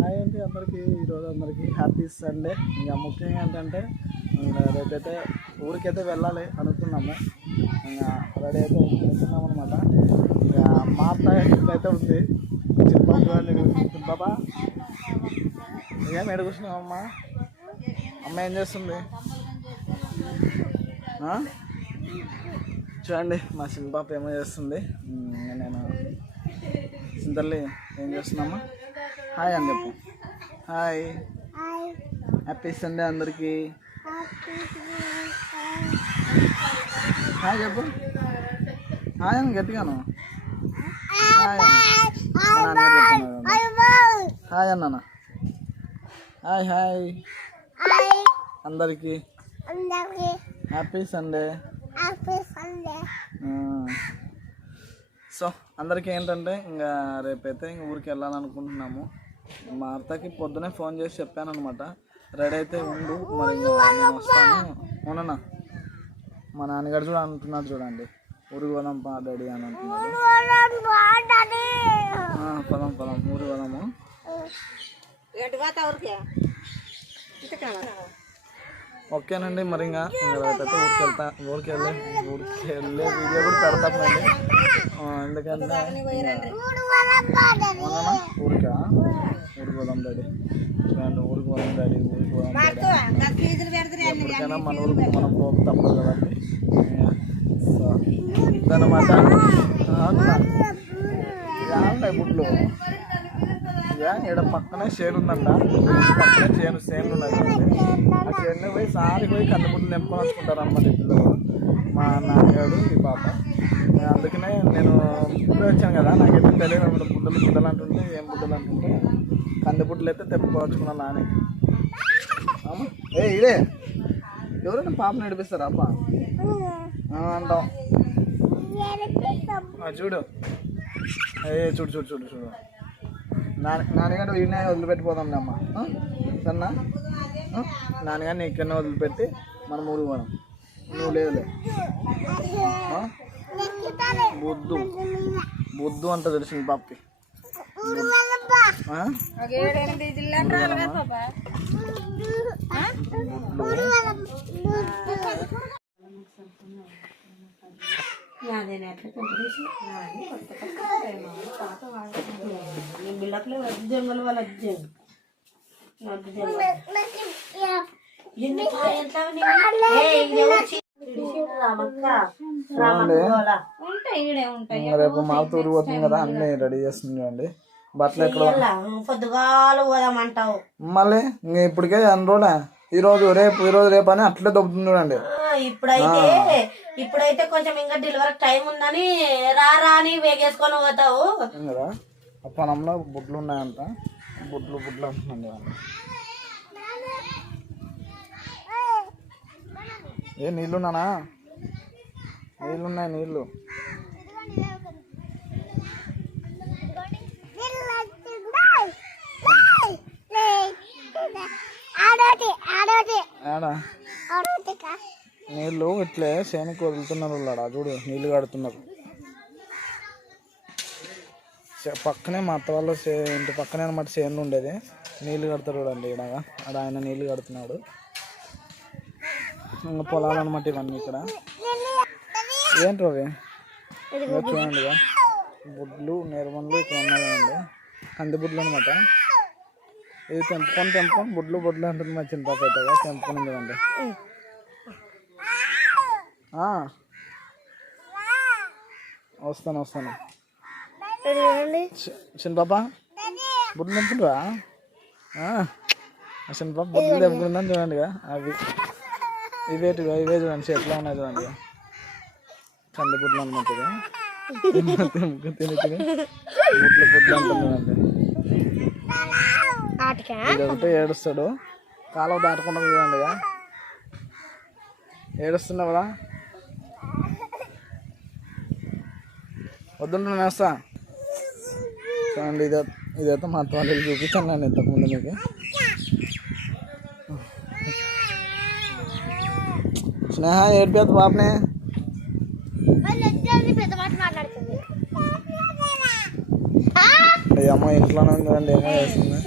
Hi అండి అందరికీ. ఈరోజు అందరికీ హ్యాపీ సండే. ఇంకా ముఖ్యంగా ఏంటంటే రేపైతే ఊరికైతే వెళ్ళాలి అనుకున్నాము. ఇంకా రెడీ అయితే వెళ్తున్నాము అనమాట. ఇంకా మా అత్త అయితే ఉంది బాబా. ఏం ఎడుగుతున్నావమ్మా? అమ్మ ఏం చేస్తుంది? చూడండి మా చిన్న పాప ఏమో చేస్తుంది. నేను సింతల్లి ఏం చేస్తున్నామా? హాయ్ అని చెప్పు. హాయ్, హ్యాపీ సండే అందరికీ. హాయ్ చెప్పు. హాయ్ అని గట్టిగాను. హాయ్ హాయ్ అన్నా. హాయ్ హాయ్ అందరికీ హ్యాపీ సండే. సో అందరికీ ఏంటంటే ఇంకా రేపైతే ఇంక ఊరికి వెళ్ళాలనుకుంటున్నాము. మా అత్తకి పొద్దునే ఫోన్ చేసి చెప్పాను అనమాట, రెడీ అయితే ఉండు మరి నేను వస్తాను. అవునన్నా, మా నాన్నగారు కూడా అంటున్నాడు చూడండి, ఊరికి పోదాం పా డాడీ అని అంటున్నాడు. పదం పదం ఊరికి పోదాము. ఓకేనండి, మరి ఇంకా రేపైతే ఊరికి వెళ్ళే వీడియో కూడా పెడతామండి. ఎందుకంటే ఊరికి పోదాం డాడీ, ఊరికి పోదాం డాడీ, ఊరికి పోదాం ఎప్పటికైనా మన ఊరికి మనం పోక తప్పదు కదండి. సో ఇదన్నమాట. ఉంటాయి గుడ్లు. ఇక్కడ పక్కనే చేను ఉందంట, పక్కనే చేనులు ఉన్నాయి. ఆ చేను పోయి సారి పోయి కందిపుట్లు నింపుకొని వచ్చుకుంటారు అన్నమాట పిల్లలు, మా నాన్నగారు ఈ పాప. అందుకనే నేను ఇప్పుడే వచ్చాను కదా, నాకైతే తెలియదు అన్నమాట. బుడ్డలు అంటుంటే ఏం బుడ్డలు అంటుంటే కందిపుట్లు అయితే తెప్పుకోవచ్చుకున్నాను నాని. ఇదే ఎవరైనా పాపను నడిపిస్తారా అప్ప అంటాం. చూడు చూడు చూడు చూడు చూడు నాన్నగారు ఈయన వదిలిపెట్టిపోదాం అమ్మ. సన్నా నాన్నగారిని ఇక్కడనే వదిలిపెట్టి మనం ఊరికి పోదాం. నువ్వు లేదులే. బుద్ధు అంట తెలిసింది పాపకి. రేపు మా తూరు పోతుంది కదా, అన్ని రెడీ చేస్తుంది అండి. బట్టలు ఎక్కడ పొద్దుగాలు పోదామంటావు మళ్ళీ ఇంక ఇప్పటికే అన్ని రోజులే. ఈ రోజు రేపు అని అట్లే దొబ్బుతుంది చూడండి. ఇప్పుడైతే కొంచెం ఇంకా డెలివరీ టైం ఉందని రా అని వేగేసుకొని పోతావు కదా. ఆ పొలంలో బుడ్లు ఉన్నాయంట, బుడ్లు అంటున్నాండి. ఏ నీళ్ళున్నానా? నీళ్ళున్నాయి, నీళ్ళు. నీళ్ళు ఇట్లే చేనుకి వదులుతున్నారు వాళ్ళ, చూడు నీళ్ళు కడుతున్నారు. పక్కనే మా అత్త వాళ్ళ ఇంటి పక్కనే అనమాట చేనులు ఉండేది. నీళ్ళు కడతారు చూడండి. ఆడ ఆయన నీళ్ళు కడుతున్నాడు. ఇంకా పొలాలు అనమాట ఇవన్నీ. ఇక్కడ ఏంటో అవి చూడండి, బుడ్లు నిర్మలు ఇక్కడ ఉన్నాయి కదండి, కందిబుడ్లు అనమాట. ఇది తెంపుకొని బుడ్లు అంటుంది మా చిన్న పాప అయితే తెంపుకొని కదండి. వస్తాను చిన్న పాప, బుడ్లు తెంపుకుంటారా? చిన్న పాప బుడ్లు తెంపుకుందని చూడండి. అవి ఇవే చూడండి, ఎట్లా ఉన్నాయి చూడండి, కందిబుడ్లు అనమాట. తిని బుడ్లు అంటుందండి. ఇది ఒకటి ఏడుస్తాడు, కాలువ దాటకుండా చూడండి. ఏడుస్తున్నావు కదా, వద్దుంటున్నా వేస్తా చూడండి. ఇదైతే మా అత్త వాళ్ళకి చూపించాను నేను ఇంతకుముందు మీకు. స్నేహ ఏడిపోద్దు పాపనే. అమ్మ ఇంట్లోనే ఉంది కదండి, ఏమో చేస్తుంది.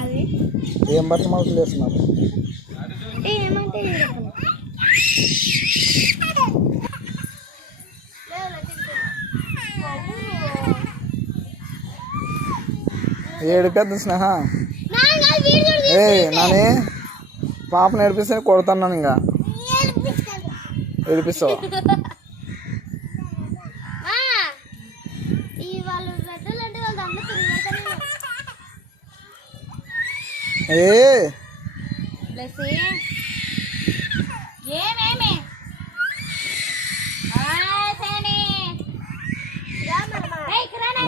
అది ఏం బట్టలు మార్పులు చేస్తున్నారు? ఏమంటే ఏడు పెద్ద స్నేహ ఏ నాని పాపను ఏడిపిస్తే కొడుతున్నాను ఇంకా ఏడిపిస్తావు. ఏ ఏమేమి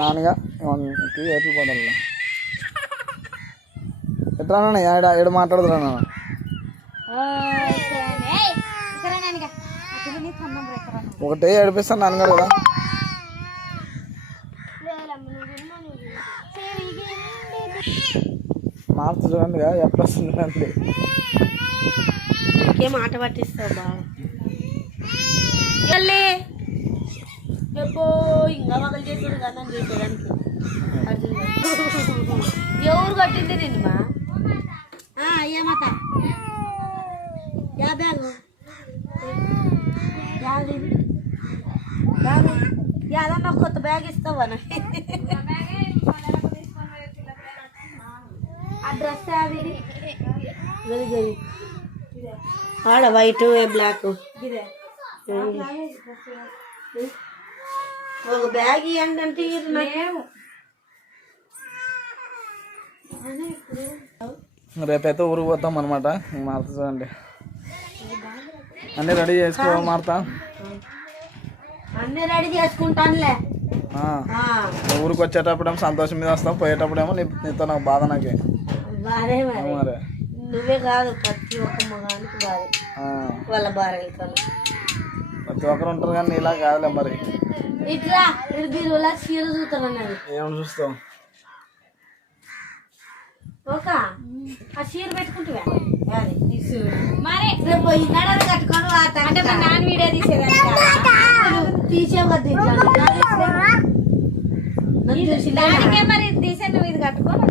నాన్నగా ఏట్లు పడాలి ఎట్లా ఏడ ఏడు మాట్లాడుతున్నా నాన్న ఒకటే ఏడిపిస్తాను నాన్నగారు కదా. మార్చి చూడండి ఎప్పుడు వస్తుంది అండి. ఏం ఆట పట్టిస్తావు బాగా చెప్పో ఇంకా మగలు చేసాడు కదా అని చేసేదానికి ఎవరు కట్టింది నేను మా ఏమత యా బ్యాగు యాదన్నా కొత్త బ్యాగ్ ఇస్తావా ఆ డ్రెస్ అది ఆడ వైట్ బ్లాక్ ఒక బ్యాగ్ ఇవ్వండి రేపైతే ఊరికి పోతాం అనమాట. మార్త చూడండి అన్నీ రెడీ చేసుకో మార్త. అన్నీ రెడీ చేసుకుంటానులే. ఊరికి వచ్చేటప్పుడేమో సంతోషం మీద వస్తాం, పోయేటప్పుడేమో నీతో నాకు బాధ. నాకే బాధే మరి నువ్వే కాదు ప్రతి ఒక్క మగానికి బాధ వాళ్ళ భార్యలతో. ప్రతి ఒక్కరు ఉంటారు కానీ ఇలా కాదులే మరి. ఇట్లా బీరులా చీర చూస్తానన్నది ఏమని చూస్తావు ఒక ఆ చీర పెట్టుకుంటువా మరి రేపు ఈనాడు కట్టుకోను అంటే నాన్న వీడియో తీసేవు కదా మరి తీసే నువ్వు ఇది కట్టుకోను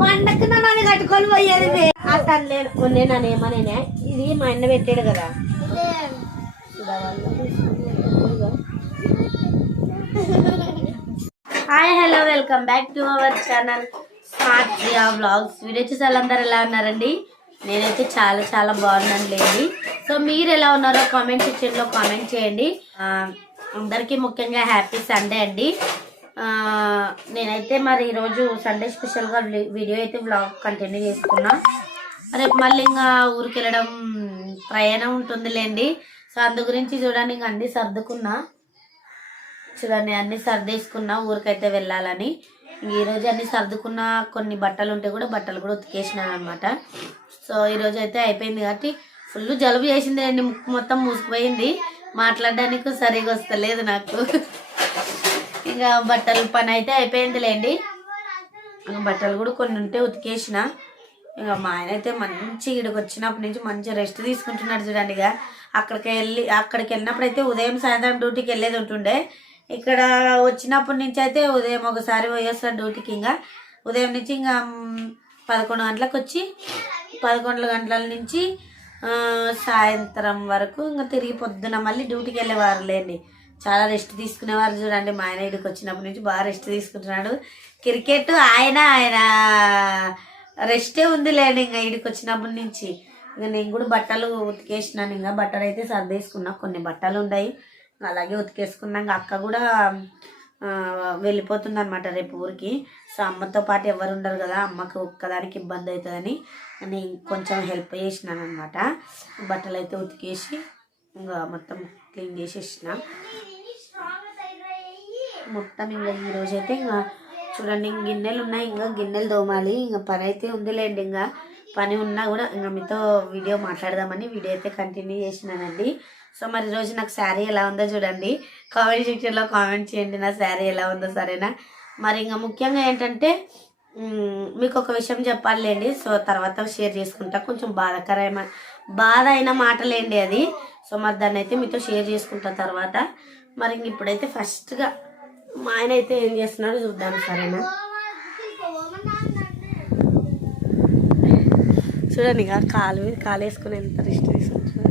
పండక్కి నన్ను అది కట్టుకొని పోయేది అతను లేడు. నేను ఏమనే ఇది మా అన్న పెట్టాడు కదా. Hi hello welcome back to our channel smart Jia vlogs. Video చూసి వాళ్ళందరూ ఎలా ఉన్నారండి? నేనైతే చాలా చాలా బాగున్నాను లేండి. సో మీరు ఎలా ఉన్నారో కామెంట్ సెక్షన్లో కామెంట్ చేయండి. అందరికీ ముఖ్యంగా హ్యాపీ సండే అండి. నేనైతే మరి ఈరోజు సండే స్పెషల్గా వీడియో అయితే వ్లాగ్ కంటిన్యూ చేసుకున్నా. రేపు మళ్ళీ ఇంకా ఊరికి వెళ్ళడం ప్రయాణం ఉంటుందిలేండి. సో అందు గురించి చూడండి ఇంక అన్నీ సర్దుకున్నా. చూడండి అన్నీ సర్దేసుకున్నా ఊరికైతే వెళ్ళాలని. ఈరోజు అన్నీ సర్దుకున్నా. కొన్ని బట్టలు ఉంటే కూడా బట్టలు కూడా ఉతికేసినాను అనమాట. సో ఈరోజు అయితే అయిపోయింది కాబట్టి ఫుల్ జలుబు చేసింది అండి. ముక్కు మొత్తం మూసిపోయింది. మాట్లాడడానికి సరిగా వస్తలేదు నాకు. ఇంకా బట్టల పని అయితే అయిపోయిందిలేండి. ఇంకా బట్టలు కూడా కొన్ని ఉంటే ఉతికేసిన. ఇంకా మా ఆయన అయితే మంచి ఇక్కడికి వచ్చినప్పటి నుంచి మంచి రెస్ట్ తీసుకుంటున్నాడు చూడండి. ఇక అక్కడికి వెళ్ళినప్పుడు అయితే ఉదయం సాయంత్రం డ్యూటీకి వెళ్ళేది ఉంటుండే. ఇక్కడ వచ్చినప్పటి నుంచి అయితే ఉదయం ఒకసారి పోయేస్తాను డ్యూటీకి. ఇంకా ఉదయం నుంచి ఇంకా 11 గంటలకు వచ్చి 11 గంటల నుంచి సాయంత్రం వరకు ఇంకా తిరిగి పొద్దున మళ్ళీ డ్యూటీకి వెళ్ళేవారు లేండి. చాలా రెస్ట్ తీసుకునేవారు చూడండి. మా ఆయన ఇక్కడికి వచ్చినప్పటి నుంచి బాగా రెస్ట్ తీసుకుంటున్నాడు. క్రికెట్ ఆయన రెస్టే ఉందిలేండి. ఇంకా ఇక్కడికి వచ్చినప్పటి నుంచి ఇంకా నేను కూడా బట్టలు ఉతికేసినాను. ఇంకా బట్టలు అయితే సర్దేసుకున్నా. కొన్ని బట్టలు ఉన్నాయి అలాగే ఉతికేసుకున్నాక అక్క కూడా వెళ్ళిపోతుంది అనమాట రేపు ఊరికి. సో అమ్మతో పాటు ఎవరు ఉండరు కదా, అమ్మకు ఒక్కదానికి ఇబ్బంది అవుతుందని నేను కొంచెం హెల్ప్ చేసినాను అనమాట. బట్టలు అయితే ఉతికేసి ఇంకా మొత్తం క్లీన్ చేసేసిన మొత్తం. ఇంకా ఈరోజు అయితే ఇంకా చూడండి గిన్నెలు ఉన్నాయి. ఇంకా గిన్నెలు తోమాలి. ఇంకా పని అయితే ఉందిలేండి. ఇంకా పని ఉన్నా కూడా ఇంకా మీతో వీడియో మాట్లాడదామని వీడియో అయితే కంటిన్యూ చేసినానండి. సో మరి ఈరోజు నాకు శారీ ఎలా ఉందో చూడండి. కామెంట్ సెక్షన్లో కామెంట్ చేయండి నా శారీ ఎలా ఉందో, సరేనా? మరి ఇంకా ముఖ్యంగా ఏంటంటే మీకు ఒక విషయం చెప్పాలండి. సో తర్వాత షేర్ చేసుకుంటా. కొంచెం బాధ అయిన మాటలేండి అది. సో మరి దాన్ని అయితే మీతో షేర్ చేసుకుంటా తర్వాత. మరి ఇంక ఇప్పుడైతే ఫస్ట్గా మా ఆయన అయితే ఏం చేస్తున్నాడో చూద్దాం, సరేనా? చూడండి ఇక కాలు వేసుకుని ఎంత రిస్ట్ తీసుకుంటున్నారు.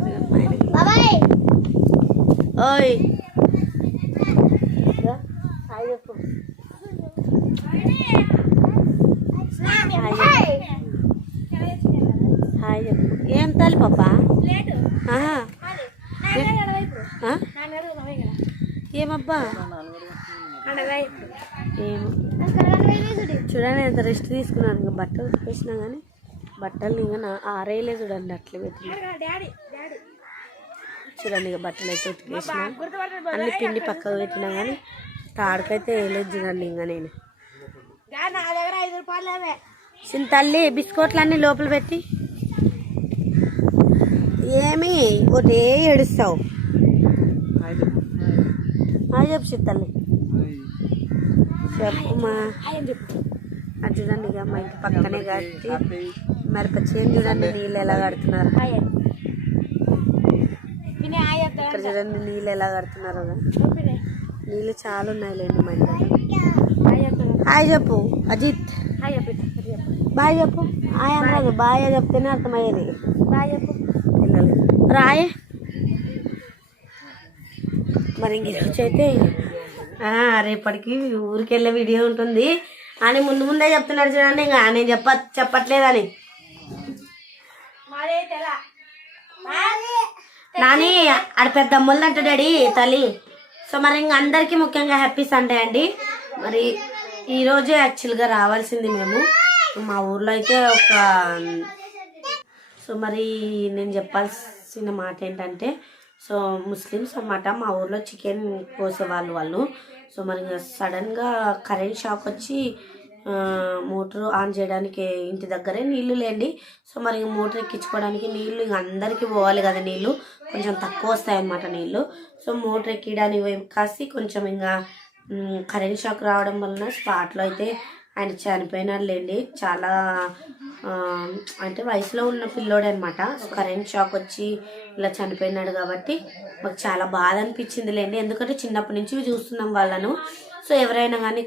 బాబాయ్ ఓయ్ హాయ్ చెప్పు. హాయ్ చెప్పు. ఏం తాలి పాప? ఏమబ్బా ఏమో చూడండి ఎంత రెస్ట్ తీసుకున్నాను. ఇంకా బట్టలు ఉతికేసినా కానీ బట్టలు ఇంకా ఆరేయలే. చూడండి అట్లా పెట్టిన. చూడండి ఇక బట్టలు అయితే ఉతికేసిన అన్ని పిండి పక్కకు పెట్టినా కానీ తాడుకైతే వేయలేదు. చూడండి ఇంకా నేను చిన్న తల్లి బిస్కెట్లు అన్నీ లోపల పెట్టి ఏమి ఒకటే ఏడుస్తావు. చెప్పు చిన్న తల్లి చెప్పు మా అది చూడండి ఇక మా ఇంటి పక్కనే కట్టి మిరప చేను చూడండి నీళ్ళు ఎలా కడుతున్నారు. ఇక్కడ చూడండి నీళ్ళు ఎలా కడుతున్నారు. నీళ్ళు చాలా ఉన్నాయిలేండి మా ఇంట్లో. హాయ్ చెప్పు అజిత్. బాయ్ చెప్పు. హాయ్ అన్నది బాయ్ చెప్తేనే అర్థమయ్యేది. బాయ్ చెప్పు పిల్లలు రాయే. మరి ఇంక ఈరోజు అయితే రేపటికి ఊరికి వెళ్ళే వీడియో ఉంటుంది అని ముందే చెప్తున్నాడు చూడండి. ఇంకా నేను చెప్పట్లేదని నాని ఆడ పెద్ద అమ్మలు అంట డాడీ తల్లి. సో మరి ఇంక అందరికీ ముఖ్యంగా హ్యాపీ సండే అండి. మరి ఈరోజే యాక్చువల్గా రావాల్సింది మేము మా ఊర్లో అయితే సో మరి నేను చెప్పాల్సిన మాట ఏంటంటే సో ముస్లిమ్స్ అన్నమాట. మా ఊర్లో చికెన్ కోసేవాళ్ళు వాళ్ళు. సో మరి సడన్గా కరెంట్ షాక్ వచ్చి మోటార్ ఆన్ చేయడానికి ఇంటి దగ్గరే నీళ్లు లేండి. సో మరి మోటార్ ఎక్కించుకోవడానికి నీళ్లు ఇంక అందరికీ పోవాలి కదా, నీళ్ళు కొంచెం తక్కువ వస్తాయన్నమాట నీళ్ళు. సో మోటార్ ఎక్కడానికి కాసి కొంచెం ఇంకా కరెంట్ షాక్ రావడం వలన స్పాట్లో అయితే ఆయన చనిపోయినారులేండి. చాలా అంటే వయసులో ఉన్న పిల్లోడే అనమాట. కరెంట్ షాక్ వచ్చి ఇలా చనిపోయినాడు కాబట్టి మాకు చాలా బాధ అనిపించింది లేండి. ఎందుకంటే చిన్నప్పటి నుంచి చూస్తున్నాం వాళ్ళను. సో ఎవరైనా కానీ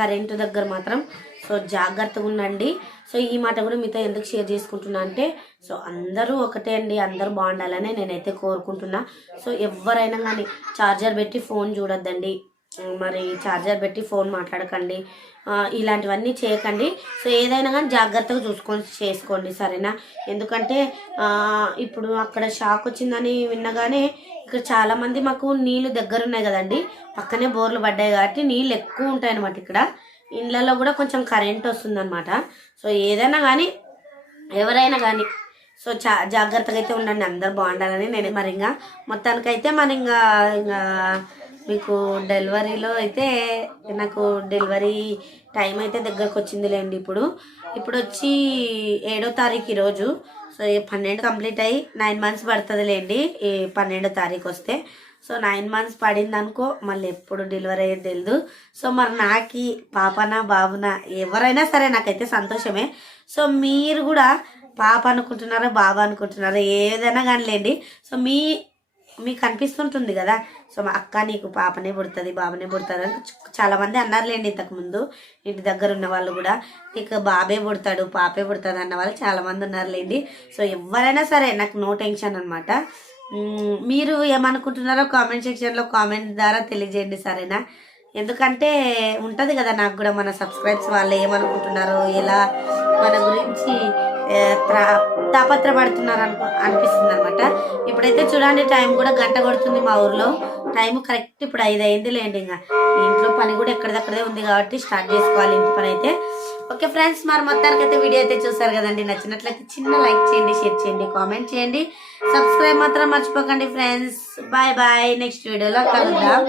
కరెంటు దగ్గర మాత్రం సో జాగ్రత్తగా ఉండండి. సో ఈ మాట కూడా మీతో ఎందుకు షేర్ చేసుకుంటున్నా అంటే సో అందరూ ఒకటే అండి, అందరూ బాగుండాలని నేనైతే కోరుకుంటున్నా. సో ఎవరైనా కానీ ఛార్జర్ పెట్టి ఫోన్ చూడొద్దండి, మరి ఛార్జర్ పెట్టి ఫోన్ మాట్లాడకండి, ఇలాంటివన్నీ చేయకండి. సో ఏదైనా కానీ జాగ్రత్తగా చేసుకోండి సరేనా. ఎందుకంటే ఇప్పుడు అక్కడ షాక్ వచ్చిందని విన్నగానే ఇక్కడ చాలామంది మాకు నీళ్ళు దగ్గర ఉన్నాయి కదండి, పక్కనే బోర్లు పడ్డాయి కాబట్టి నీళ్ళు ఎక్కువ ఉంటాయి అన్నమాట. ఇక్కడ ఇండ్లలో కూడా కొంచెం కరెంట్ వస్తుందన్నమాట. సో ఏదైనా కానీ ఎవరైనా కానీ సో జాగ్రత్తగా అయితే ఉండండి, అందరు బాగుండాలని నేను. మరి ఇంకా మొత్తానికైతే మరి ఇంకా మీకు డెలివరీలో అయితే నాకు డెలివరీ టైం అయితే దగ్గరకు వచ్చిందిలేండి. ఇప్పుడు వచ్చి 7వ తారీఖు ఈరోజు. సో 12 కంప్లీట్ అయ్యి 9 months పడుతుందిలేండి ఈ 12వ తారీఖు వస్తే. సో 9 months పడింది అనుకో, మళ్ళీ ఎప్పుడు డెలివరీ అయ్యేది తెలియదు. సో మరి నాకు పాపనా బాబునా ఎవరైనా సరే నాకైతే సంతోషమే. సో మీరు కూడా పాప అనుకుంటున్నారా బాబా అనుకుంటున్నారా ఏదైనా కానిలేండి. సో మీకు అనిపిస్తుంటుంది కదా సో మా అక్క నీకు పాపనే పుడుతుంది బాబనే పుడతారు అని చాలామంది అన్నారులేండి ఇంతకుముందు. ఇంటి దగ్గర ఉన్న వాళ్ళు కూడా నీకు బాబే పుడతాడు పాపే పుడుతుంది అన్న వాళ్ళు చాలామంది ఉన్నారులేండి. సో ఎవరైనా సరే నాకు నో టెన్షన్ అనమాట. మీరు ఏమనుకుంటున్నారో కామెంట్ సెక్షన్లో కామెంట్ ద్వారా తెలియజేయండి సరేనా. ఎందుకంటే ఉంటుంది కదా నాకు కూడా మన సబ్స్క్రైబ్స్ వాళ్ళు ఏమనుకుంటున్నారో, ఎలా మన గురించి తాపత్రపడుతున్నారు అనిపిస్తుంది అనమాట. ఇప్పుడైతే చూడండి టైం కూడా 1 గంట కొడుతుంది మా ఊర్లో. టైం కరెక్ట్ ఇప్పుడు 5 అయిందిలేండి. ఇంకా ఇంట్లో పని కూడా ఎక్కడిదక్కడే ఉంది కాబట్టి స్టార్ట్ చేసుకోవాలి ఇంటి పని అయితే. ఓకే ఫ్రెండ్స్, మరి మొత్తానికి అయితే వీడియో అయితే చూసారు కదండి. నచ్చినట్లయితే చిన్న లైక్ చేయండి, షేర్ చేయండి, కామెంట్ చేయండి, సబ్స్క్రైబ్ మాత్రం మర్చిపోకండి ఫ్రెండ్స్. బాయ్ బాయ్, నెక్స్ట్ వీడియోలో కలుద్దాం.